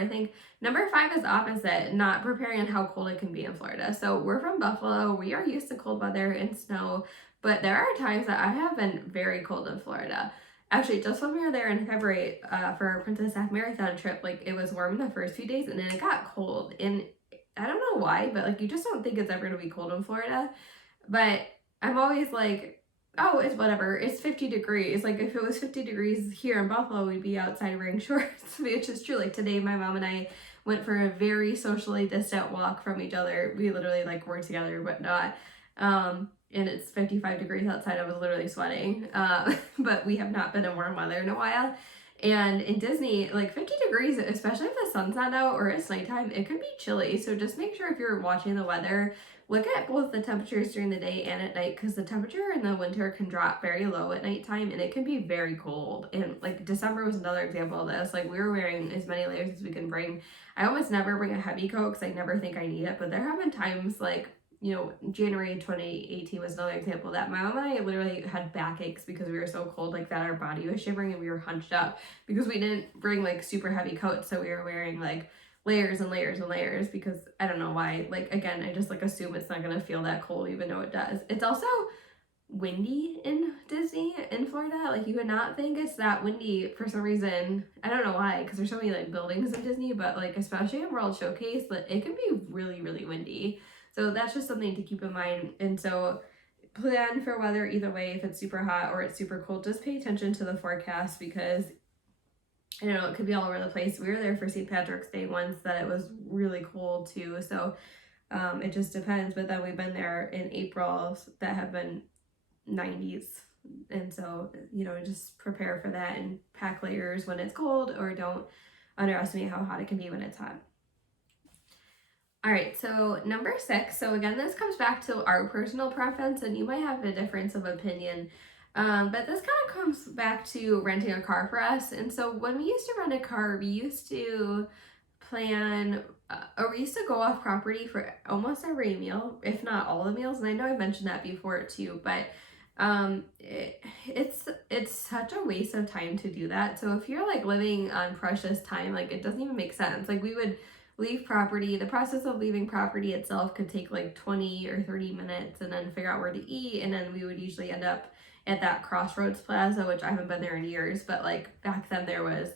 I think. Number 5 is opposite, not preparing on how cold it can be in Florida. So we're from Buffalo. We are used to cold weather and snow, but there are times that I have been very cold in Florida. Actually, just when we were there in February for our Princess Half Marathon trip, like it was warm the first few days and then it got cold. And I don't know why, but like you just don't think it's ever gonna be cold in Florida. But I'm always like, oh, it's whatever. It's 50 degrees. Like if it was 50 degrees here in Buffalo, we'd be outside wearing shorts, which is true. Like today, my mom and I went for a very socially distant walk from each other. We literally like were together, but not. And it's 55 degrees outside. I was literally sweating. But we have not been in warm weather in a while. And in Disney, like 50 degrees, especially if the sun's not out or it's nighttime, it could be chilly. So just make sure if you're watching the weather, look at both the temperatures during the day and at night, because the temperature in the winter can drop very low at nighttime and it can be very cold. And like December was another example of this. Like we were wearing as many layers as we can bring. I almost never bring a heavy coat because I never think I need it, but there have been times like, you know, January 2018 was another example that my mom and I literally had backaches because we were so cold, like that our body was shivering and we were hunched up because we didn't bring like super heavy coats. So we were wearing like layers and layers and layers because I don't know why. Like again, I just like assume it's not gonna feel that cold even though it does. It's also windy in Disney in Florida. Like you would not think it's that windy for some reason. I don't know why, because there's so many like buildings in Disney, but like especially in World Showcase, that it can be really, really windy. So that's just something to keep in mind. And so plan for weather either way, if it's super hot or it's super cold. Just pay attention to the forecast because I don't know, it could be all over the place. We were there for St. Patrick's Day once that it was really cold too. So it just depends. But then we've been there in April that have been 90s. And so, you know, just prepare for that and pack layers when it's cold, or don't underestimate how hot it can be when it's hot. All right, so number 6. So again, this comes back to our personal preference, and you might have a difference of opinion. But this kind of comes back to renting a car for us. And so when we used to rent a car, we used to plan, or we used to go off property for almost every meal, if not all the meals. And I know I mentioned that before too, but it's such a waste of time to do that. So if you're like living on precious time, like it doesn't even make sense. Like we would leave property. The process of leaving property itself could take like 20 or 30 minutes and then figure out where to eat. And then we would usually end up at that Crossroads Plaza, which I haven't been there in years, but like back then there was,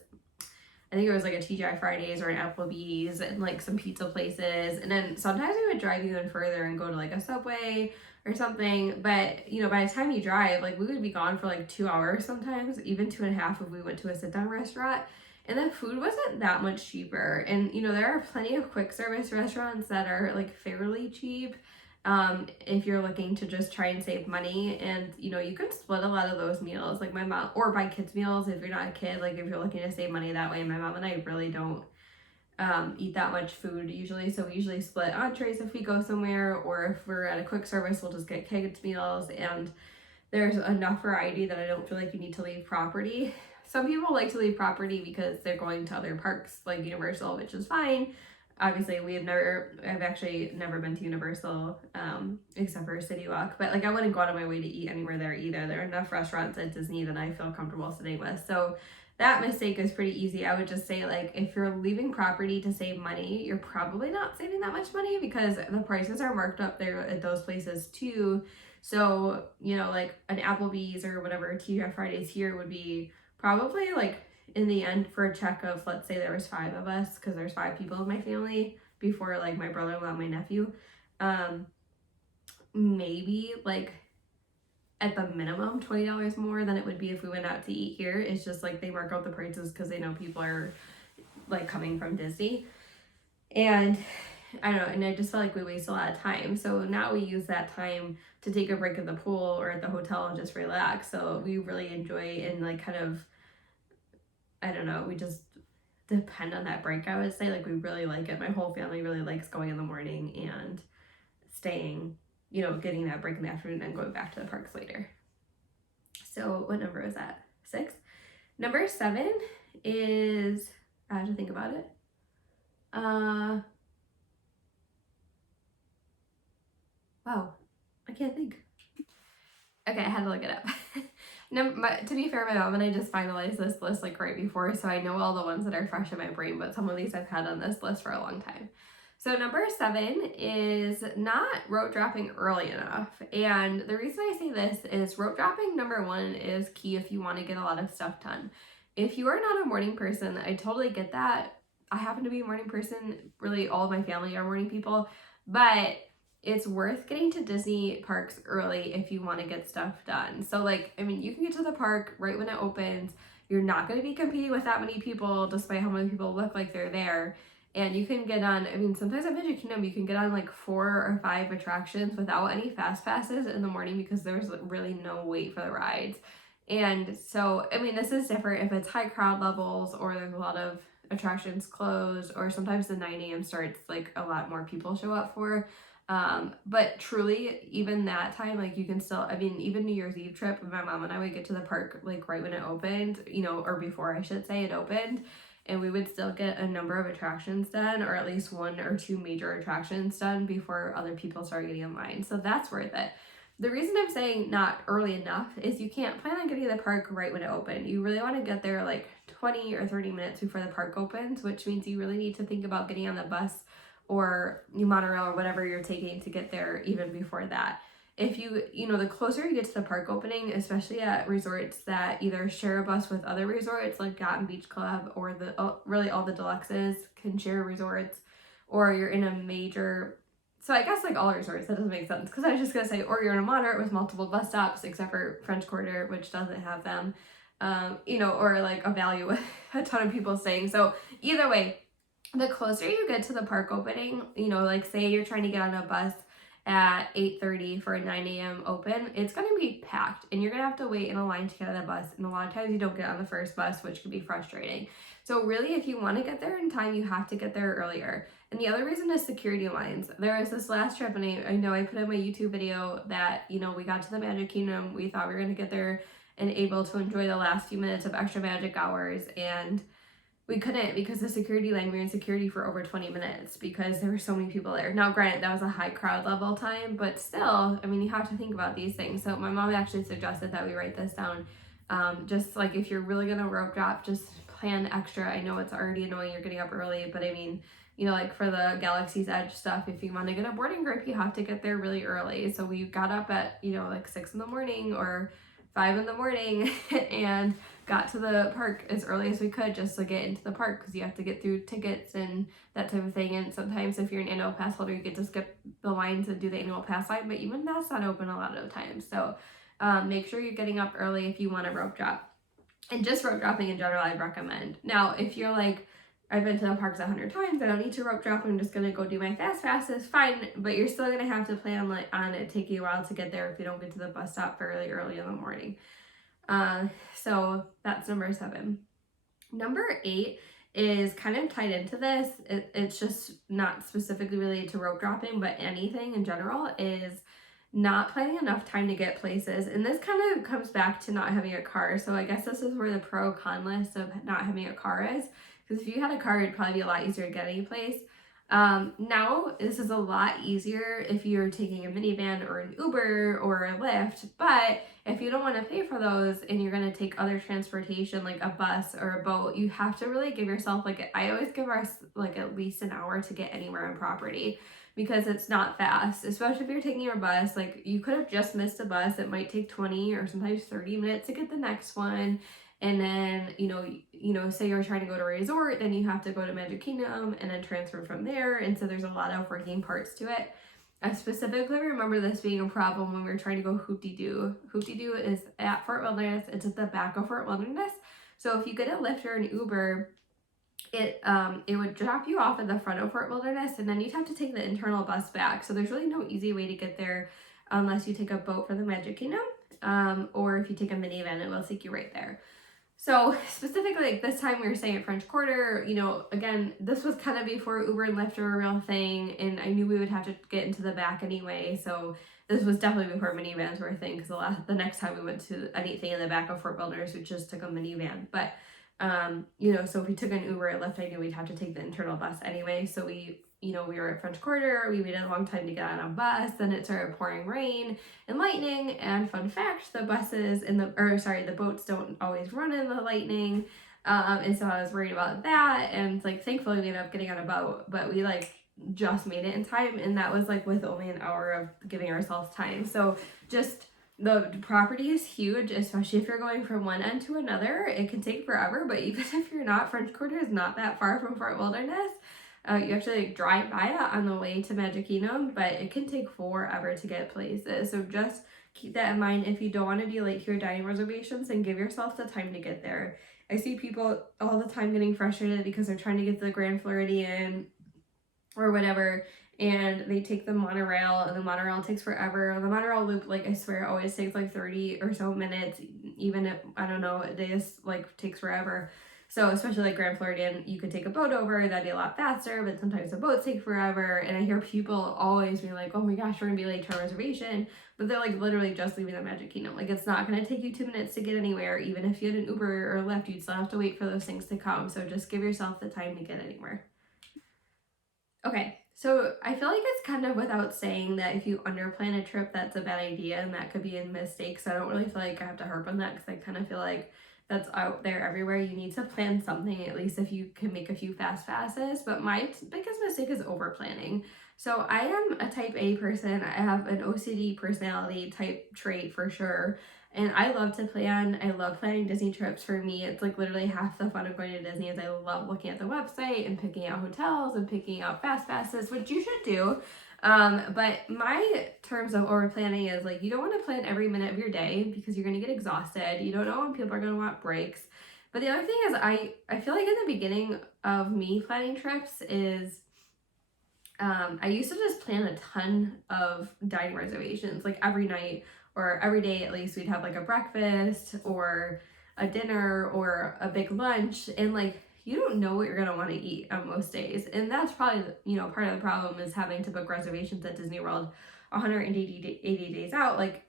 I think it was like a TGI Fridays or an Applebee's and like some pizza places. And then sometimes we would drive even further and go to like a Subway or something. But, you know, by the time you drive, like we would be gone for like 2 hours sometimes, even 2.5 if we went to a sit-down restaurant. And the food wasn't that much cheaper. And, you know, there are plenty of quick service restaurants that are like fairly cheap if you're looking to just try and save money. And, you know, you can split a lot of those meals. Like my mom, or buy kids meals if you're not a kid, like if you're looking to save money that way. My mom and I really don't eat that much food usually. So we usually split entrees if we go somewhere, or if we're at a quick service, we'll just get kids meals. And there's enough variety that I don't feel like you need to leave property. Some people like to leave property because they're going to other parks like Universal, which is fine. Obviously, I've actually never been to Universal except for City Walk, but like I wouldn't go out of my way to eat anywhere there either. There are enough restaurants at Disney that I feel comfortable sitting with. So that mistake is pretty easy. I would just say, like, if you're leaving property to save money, you're probably not saving that much money because the prices are marked up there at those places too. So, you know, like an Applebee's or whatever TGI Fridays here would be probably like in the end for a check of, let's say there was 5 of us, because there's 5 people in my family before like my brother-in-law and my nephew, maybe like at the minimum $20 more than it would be if we went out to eat here. It's just like they mark out the prices because they know people are like coming from Disney. And I don't know, and I just felt like we waste a lot of time. So now we use that time to take a break at the pool or at the hotel and just relax. So we really enjoy and like kind of, I don't know, we just depend on that break, I would say. Like we really like it. My whole family really likes going in the morning and staying, you know, getting that break in the afternoon and going back to the parks later. So what number is that? 6? Number 7 is, I have to think about it. Wow, I can't think. Okay, I had to look it up. No, to be fair, my mom and I just finalized this list like right before, so I know all the ones that are fresh in my brain, but some of these I've had on this list for a long time. So number 7 is not rope dropping early enough. And the reason I say this is rope dropping, number 1, is key if you want to get a lot of stuff done. If you are not a morning person, I totally get that. I happen to be a morning person. Really, all of my family are morning people, but it's worth getting to Disney parks early if you want to get stuff done. So like, I mean, you can get to the park right when it opens. You're not going to be competing with that many people, despite how many people look like they're there. And you can get on, I mean, sometimes at Magic Kingdom, you can get on like 4 or 5 attractions without any fast passes in the morning because there's really no wait for the rides. And so, I mean, this is different if it's high crowd levels or there's a lot of attractions closed, or sometimes the 9 a.m. starts, like a lot more people show up for. But truly, even that time, like you can still, I mean, even New Year's Eve trip, my mom and I would get to the park like right when it opened, you know, or before I should say it opened, and we would still get a number of attractions done, or at least 1 or 2 major attractions done before other people started getting in line. So that's worth it. The reason I'm saying not early enough is you can't plan on getting to the park right when it opened. You really want to get there like 20 or 30 minutes before the park opens, which means you really need to think about getting on the bus or monorail or whatever you're taking to get there even before that. If you know, the closer you get to the park opening, especially at resorts that either share a bus with other resorts like Gatton Beach Club, or really all the deluxes can share resorts, or you're in a major, so I guess like all resorts, that doesn't make sense because I was just gonna say, or you're in a moderate with multiple bus stops, except for French Quarter, which doesn't have them, you know, or like a Value with a ton of people staying. So either way, the closer you get to the park opening, you know, like say you're trying to get on a bus at 8:30 for a 9 a.m. open, it's going to be packed and you're going to have to wait in a line to get on the bus. And a lot of times you don't get on the first bus, which can be frustrating. So really, if you want to get there in time, you have to get there earlier. And the other reason is security lines. There was this last trip, and I know I put in my YouTube video that, you know, we got to the Magic Kingdom. We thought we were going to get there and able to enjoy the last few minutes of extra magic hours, and we couldn't because the security line, we were in security for over 20 minutes because there were so many people there. Now, granted, that was a high crowd level time, but still, I mean, you have to think about these things. So my mom actually suggested that we write this down. Just like if you're really going to rope drop, just plan extra. I know it's already annoying you're getting up early, but I mean, you know, like for the Galaxy's Edge stuff, if you want to get a boarding group, you have to get there really early. So we got up at, you know, like 6 in the morning or 5 in the morning and got to the park as early as we could just to get into the park, because you have to get through tickets and that type of thing. And sometimes if you're an annual pass holder, you get to skip the line to do the annual pass line, but even that's not open a lot of times. So make sure you're getting up early if you want to rope drop. And just rope dropping in general, I'd recommend. Now, if you're like, I've been to the parks 100 times, I don't need to rope drop, I'm just going to go do my fast passes, fine, but you're still going to have to plan on it taking a while to get there if you don't get to the bus stop fairly early in the morning. So that's number 7. Number 8 is kind of tied into this. It's just not specifically related to rope dropping, but anything in general, is not planning enough time to get places. And this kind of comes back to not having a car. So I guess this is where the pro con list of not having a car is. Because if you had a car, it'd probably be a lot easier to get any place. Now, this is a lot easier if you're taking a minivan or an Uber or a Lyft, but if you don't want to pay for those and you're going to take other transportation like a bus or a boat, you have to really give yourself, like, I always give us like at least an hour to get anywhere on property, because it's not fast, especially if you're taking your bus. Like, you could have just missed a bus. It might take 20 or sometimes 30 minutes to get the next one. And then, you know, say you're trying to go to a resort, then you have to go to Magic Kingdom and then transfer from there. And so there's a lot of working parts to it. I specifically remember this being a problem when we were trying to go Hoop-de-Doo. Hoop-de-Doo is at Fort Wilderness. It's at the back of Fort Wilderness. So if you get a Lyft or an Uber, it would drop you off at the front of Fort Wilderness, and then you'd have to take the internal bus back. So there's really no easy way to get there unless you take a boat for the Magic Kingdom, or if you take a minivan, it will take you right there. So specifically, like this time we were staying at French Quarter, you know, again, this was kind of before Uber and Lyft were a real thing, and I knew we would have to get into the back anyway, so this was definitely before minivans were a thing, because the next time we went to anything in the back of Fort Wilderness, we just took a minivan. But, you know, so if we took an Uber or Lyft, I knew we'd have to take the internal bus anyway, so we, we were at French Quarter, we waited a long time to get on a bus, then it started pouring rain and lightning, and fun fact, the boats don't always run in the lightning, and so I was worried about that, and like thankfully we ended up getting on a boat, but we like just made it in time, and that was like with only an hour of giving ourselves time. So just the property is huge, especially if you're going from one end to another. It can take forever, but even if you're not, French Quarter is not that far from Fort Wilderness. You actually like drive by it on the way to Magic Kingdom, but it can take forever to get places. So just keep that in mind. If you don't want to be late to your dining reservations, then give yourself the time to get there. I see people all the time getting frustrated because they're trying to get to the Grand Floridian or whatever, and they take the monorail, and the monorail takes forever. The monorail loop, like I swear, always takes like 30 or so minutes, even if, I don't know, it just like takes forever. So especially like Grand Floridian, you could take a boat over, that'd be a lot faster, but sometimes the boats take forever. And I hear people always be like, oh my gosh, we're gonna be late to our reservation, but they're like literally just leaving the Magic Kingdom. Like it's not gonna take you 2 minutes to get anywhere. Even if you had an Uber or Lyft, you'd still have to wait for those things to come. So just give yourself the time to get anywhere. Okay, so I feel like it's kind of without saying that if you underplan a trip, that's a bad idea, and that could be a mistake. So I don't really feel like I have to harp on that, because I kind of feel like that's out there everywhere. You need to plan something, at least if you can make a few fast passes. But my biggest mistake is over planning. So I am a type A person. I have an OCD personality type trait for sure. And I love to plan. I love planning Disney trips. For me, it's like literally half the fun of going to Disney is I love looking at the website and picking out hotels and picking out fast passes, which you should do. But my terms of over planning is like, you don't want to plan every minute of your day because you're going to get exhausted. You don't know when people are going to want breaks. But the other thing is I feel like in the beginning of me planning trips is I used to just plan a ton of dining reservations, like every night or every day at least. We'd have like a breakfast or a dinner or a big lunch, and like you don't know what you're gonna want to eat on most days, and that's probably part of the problem is having to book reservations at Disney World 180 days out. Like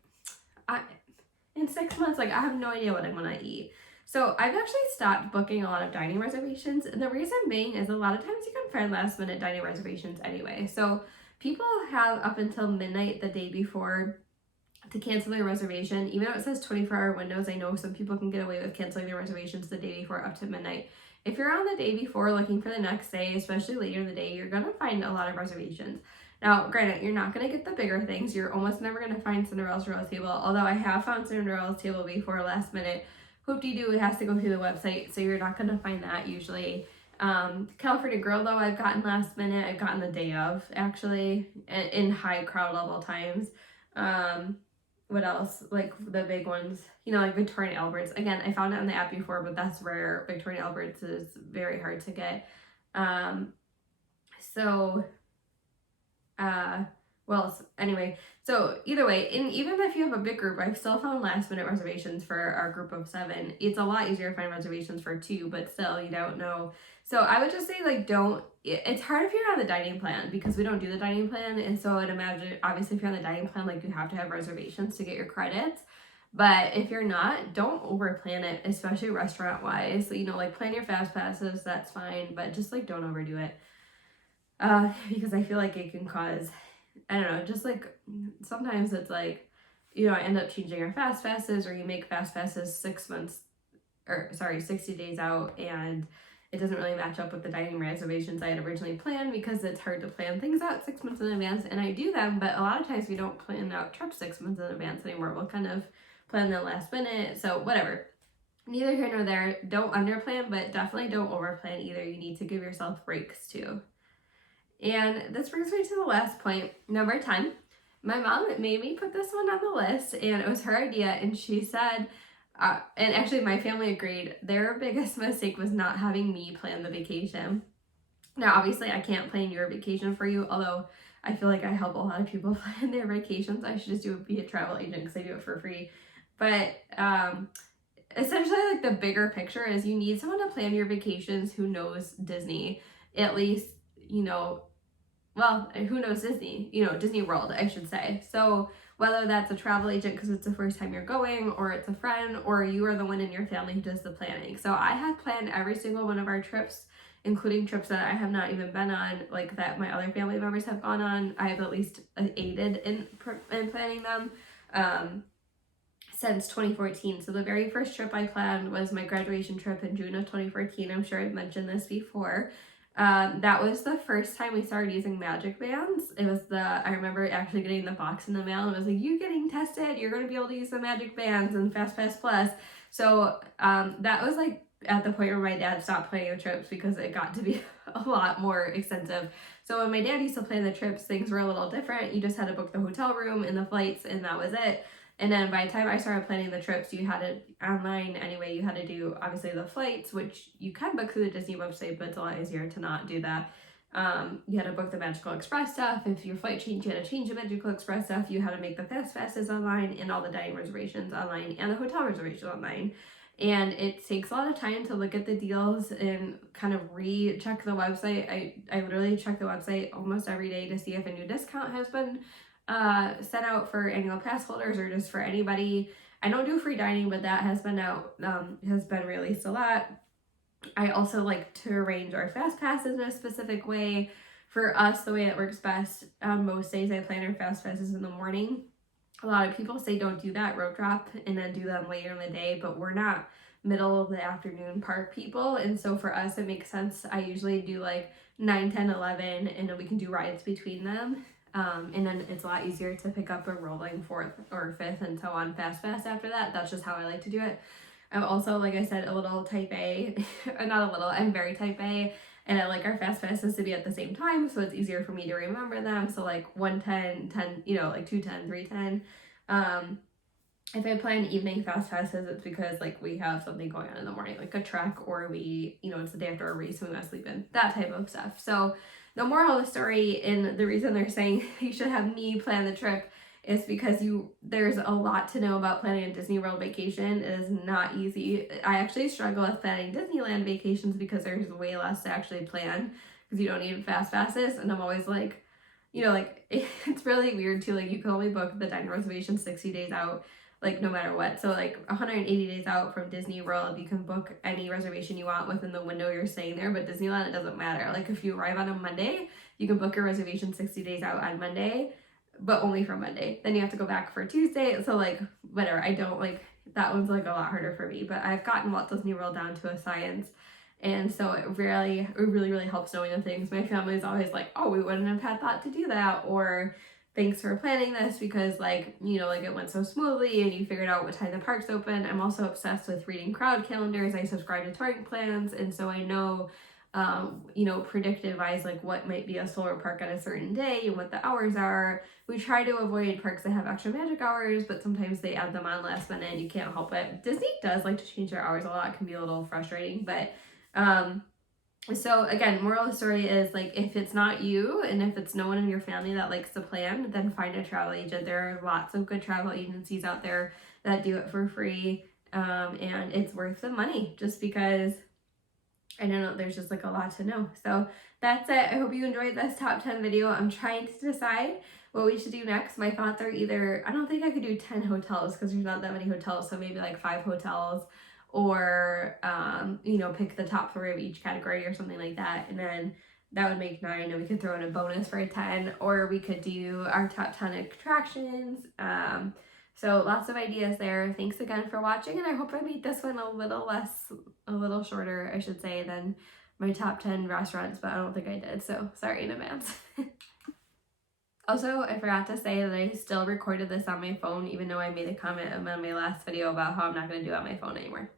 in 6 months, like I have no idea what I'm gonna eat. So I've actually stopped booking a lot of dining reservations, and the reason being is a lot of times you can find last minute dining reservations anyway. So people have up until midnight the day before to cancel their reservation. Even though it says 24-hour windows, I know some people can get away with canceling their reservations the day before up to midnight. If you're on the day before looking for the next day, especially later in the day, you're gonna find a lot of reservations. Now, granted, you're not going to get the bigger things. You're almost never going to find Cinderella's Royal Table, although I have found Cinderella's Table before last minute. Hoop-de-doo, it has to go through the website, so you're not going to find that usually. California Grill, though, I've gotten last minute. I've gotten the day of, actually, in high crowd level times. What else? Like the big ones, like Victoria and Albert's. Again, I found it on the app before, but that's rare. Victoria and Albert's is very hard to get. Anyway, so either way, and even if you have a big group, I've still found last minute reservations for our group of 7. It's a lot easier to find reservations for 2, but still, you don't know. So I would just say, like, it's hard if you're on the dining plan, because we don't do the dining plan, and so I'd imagine, obviously, if you're on the dining plan, like, you have to have reservations to get your credits. But if you're not, don't over plan it, especially restaurant wise. So, like, plan your fast passes, that's fine, but just like don't overdo it. Because I feel like it can cause, I don't know, just like sometimes it's like, I end up changing our fast passes, or you make fast passes 60 days out, and it doesn't really match up with the dining reservations I had originally planned, because it's hard to plan things out 6 months in advance, and I do them, but a lot of times we don't plan out trips 6 months in advance anymore. We'll kind of plan them last minute, so whatever. Neither here nor there. Don't underplan, but definitely don't overplan either. You need to give yourself breaks too. And this brings me to the last point, number 10. My mom made me put this one on the list, and it was her idea, and she said, and actually my family agreed, their biggest mistake was not having me plan the vacation. Now, obviously, I can't plan your vacation for you, although I feel like I help a lot of people plan their vacations. I should just be a travel agent because I do it for free. But essentially, like, the bigger picture is you need someone to plan your vacations who knows Disney, at least, well, who knows Disney? Disney World, I should say. So whether that's a travel agent because it's the first time you're going, or it's a friend, or you are the one in your family who does the planning. So I have planned every single one of our trips including trips that I have not even been on, like that my other family members have gone on. I have at least aided in planning them since 2014. So the very first trip I planned was my graduation trip in June of 2014. I'm sure I've mentioned this before. That was the first time we started using magic bands. I remember actually getting the box in the mail and it was like, you're getting tested. You're going to be able to use the magic bands and FastPass Plus. So that was like at the point where my dad stopped planning the trips because it got to be a lot more expensive. So when my dad used to plan the trips, things were a little different. You just had to book the hotel room and the flights and that was it. And then by the time I started planning the trips, you had to, online anyway, you had to do obviously the flights, which you can book through the Disney website, but it's a lot easier to not do that. You had to book the Magical Express stuff. If your flight changed, you had to change the Magical Express stuff. You had to make the fast passes online and all the dining reservations online and the hotel reservations online. And it takes a lot of time to look at the deals and kind of recheck the website. I literally check the website almost every day to see if a new discount has been sent out for annual pass holders or just for anybody. I don't do free dining, but that has been out, has been released a lot. I also like to arrange our fast passes in a specific way. For us, the way it works best, most days I plan our fast passes in the morning. A lot of people say don't do that, rope drop and then do them later in the day, but we're not middle of the afternoon park people. And so for us, it makes sense. I usually do like 9, 10, 11, and then we can do rides between them. And then it's a lot easier to pick up a rolling 4th or 5th and so on fast after that. That's just how I like to do it. I'm also, like I said, a little type A, not a little, I'm very type A, and I like our fast passes to be at the same time, so it's easier for me to remember them. So like 1:10, 10, like 2:10, 3:10. If I plan evening fast passes, it's because like we have something going on in the morning, like a trek, or it's the day after a race and we want to sleep in, that type of stuff. So the moral of the story, and the reason they're saying you should have me plan the trip, is because there's a lot to know about planning a Disney World vacation. It is not easy. I actually struggle with planning Disneyland vacations because there's way less to actually plan because you don't need fast passes. And I'm always like, it's really weird too. Like you can only book the dining reservation 60 days out, like no matter what. So like 180 days out from Disney World, you can book any reservation you want within the window you're staying there. But Disneyland, it doesn't matter. Like if you arrive on a Monday, you can book your reservation 60 days out on Monday, but only for Monday. Then you have to go back for Tuesday. So like whatever, I don't like, that one's like a lot harder for me. But I've gotten Walt Disney World down to a science. And so it really, really helps knowing the things. My family's always like, oh, we wouldn't have had thought to do that, or thanks for planning this because like it went so smoothly and you figured out what time the park's open. I'm also obsessed with reading crowd calendars. I subscribe to touring plans, and so I know predictive wise, like what might be a solar park on a certain day and what the hours are. We try to avoid parks that have extra magic hours, but sometimes they add them on last minute and you can't help it. Disney does like to change their hours a lot. It can be a little frustrating, but so again, moral of the story is like if it's not you and if it's no one in your family that likes to plan, then find a travel agent. There are lots of good travel agencies out there that do it for free, and it's worth the money just because I don't know, there's just like a lot to know. So that's it. I hope you enjoyed this top 10 video. I'm trying to decide what we should do next. My thoughts are either, I don't think I could do 10 hotels because there's not that many hotels, so maybe like 5 hotels, or pick the top 3 of each category or something like that, and then that would make 9, and we could throw in a bonus for a 10, or we could do our top 10 attractions. So lots of ideas there. Thanks again for watching, and I hope I made this one a little shorter, I should say, than my top 10 restaurants, but I don't think I did, so sorry in advance. Also, I forgot to say that I still recorded this on my phone, even though I made a comment on my last video about how I'm not going to do it on my phone anymore.